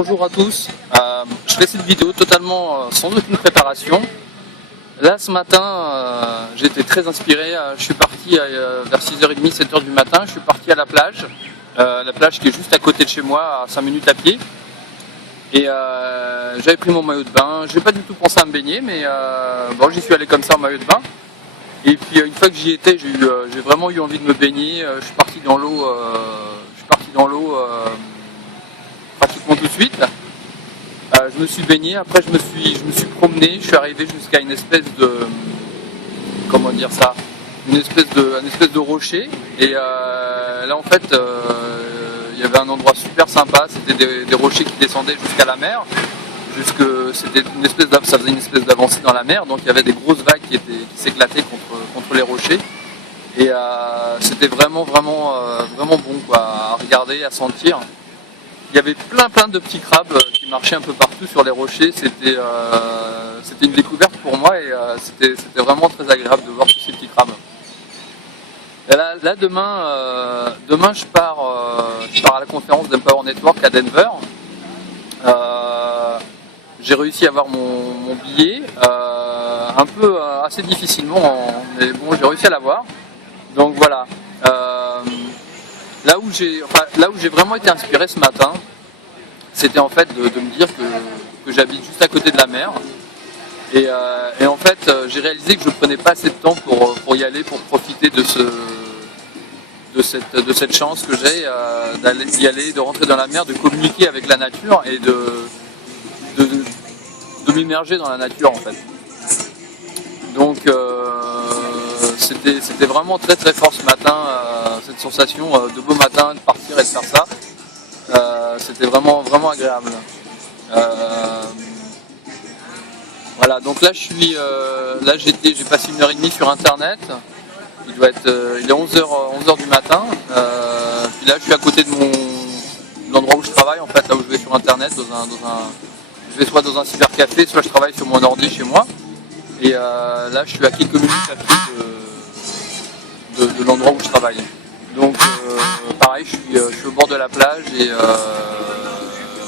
Bonjour à tous, je fais cette vidéo totalement sans aucune préparation. Là ce matin j'étais très inspiré, je suis parti vers 6h30, 7h du matin, je suis parti à la plage qui est juste à côté de chez moi, à 5 minutes à pied. Et j'avais pris mon maillot de bain, j'ai pas du tout pensé à me baigner, mais bon, j'y suis allé comme ça en maillot de bain. Et puis une fois que j'y étais, j'ai vraiment eu envie de me baigner, je suis parti dans l'eau pratiquement tout de suite. Je me suis baigné, après je me suis promené, je suis arrivé jusqu'à une espèce de, comment dire ça, une espèce de rocher. Et là en fait il y avait un endroit super sympa, c'était des rochers qui descendaient jusqu'à la mer, c'était ça faisait une espèce d'avancée dans la mer, donc il y avait des grosses vagues qui s'éclataient contre les rochers. Et c'était vraiment bon quoi, à regarder, à sentir. Il y avait plein de petits crabes qui marchaient un peu partout sur les rochers. C'était une découverte pour moi et c'était vraiment très agréable de voir tous ces petits crabes. Et là demain je pars à la conférence d'Empower Network à Denver. J'ai réussi à avoir mon billet, assez difficilement, mais bon, j'ai réussi à l'avoir. Donc voilà. Là où j'ai vraiment été inspiré ce matin, c'était en fait de me dire que j'habite juste à côté de la mer. Et en fait, j'ai réalisé que je ne prenais pas assez de temps pour y aller, pour profiter de cette chance que j'ai d'y aller, de rentrer dans la mer, de communiquer avec la nature et de m'immerger dans la nature en fait. Donc c'était vraiment très fort ce matin, cette sensation de beau matin, de partir et de faire ça. C'était vraiment agréable. Voilà, donc là j'ai passé 1h30 sur internet. Il est 11h du matin. Puis là je suis à côté de l'endroit où je travaille en fait, là où je vais sur internet, je vais soit dans un cybercafé, soit je travaille sur mon ordi chez moi. Et là je suis à quelques minutes à pied de l'endroit où je travaille. Donc pareil, je suis au bord de la plage et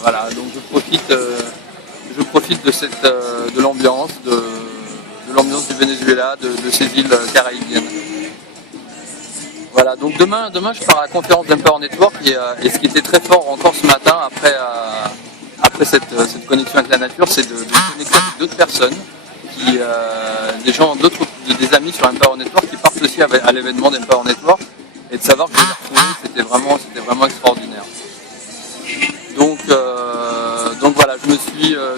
voilà, donc je profite de l'ambiance du Venezuela, de ces îles caraïbiennes. Voilà, donc demain je pars à la conférence d'Empower Network et ce qui était très fort encore ce matin après cette connexion avec la nature, c'est de me connecter avec d'autres personnes, des amis sur Empower Network qui partent aussi à l'événement d'Empower Network, et de savoir que je les ai retrouvés, c'était vraiment extraordinaire. Donc voilà,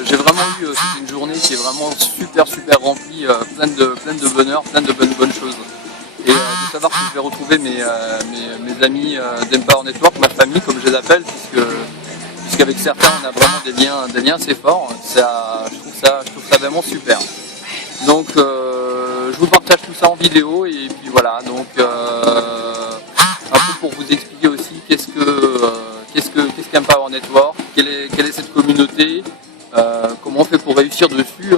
j'ai vraiment eu une journée qui est vraiment super remplie, pleine de bonheur, pleine de bonnes choses. Et de savoir que je vais retrouver mes amis d'Empower Network, ma famille comme je les appelle, puisqu'avec certains on a vraiment des liens assez forts. Je trouve ça vraiment super. Donc je vous partage tout ça en vidéo et puis voilà, donc un peu pour vous expliquer aussi qu'est-ce qu'Empower Network, quelle est cette communauté, comment on fait pour réussir dessus,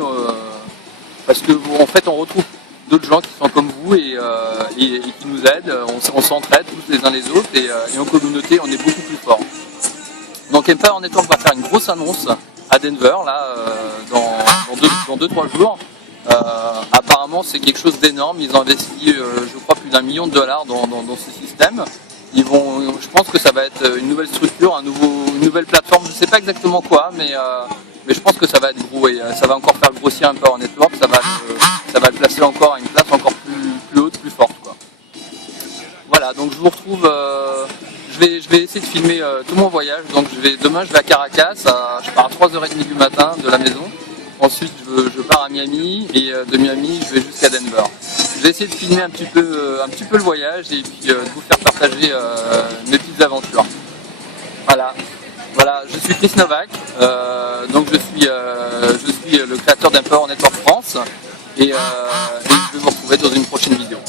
parce que en fait on retrouve d'autres gens qui sont comme vous et qui nous aident, on s'entraide tous les uns les autres et en communauté on est beaucoup plus fort. Donc Empower Network va faire une grosse annonce à Denver là dans 2-3 jours. Apparemment c'est quelque chose d'énorme, ils ont investi je crois plus d'1 million de dollars dans ce système. Je pense que ça va être une nouvelle structure, une nouvelle plateforme, je ne sais pas exactement quoi, mais je pense que ça va être gros et ça va encore faire grossir Empower Network, ça va le placer encore à une place encore plus haute, plus forte quoi. Voilà, donc je vous retrouve, je vais essayer de filmer tout mon voyage. Donc demain je vais à Caracas, je pars à 3h30 du matin de la maison. Ensuite je pars à Miami et de Miami je vais jusqu'à Denver. Je vais essayer de filmer un petit peu le voyage et puis de vous faire partager mes petites aventures. Voilà, je suis Chris Novak, donc je suis le créateur d'Empower Network France et je vais vous retrouver dans une prochaine vidéo.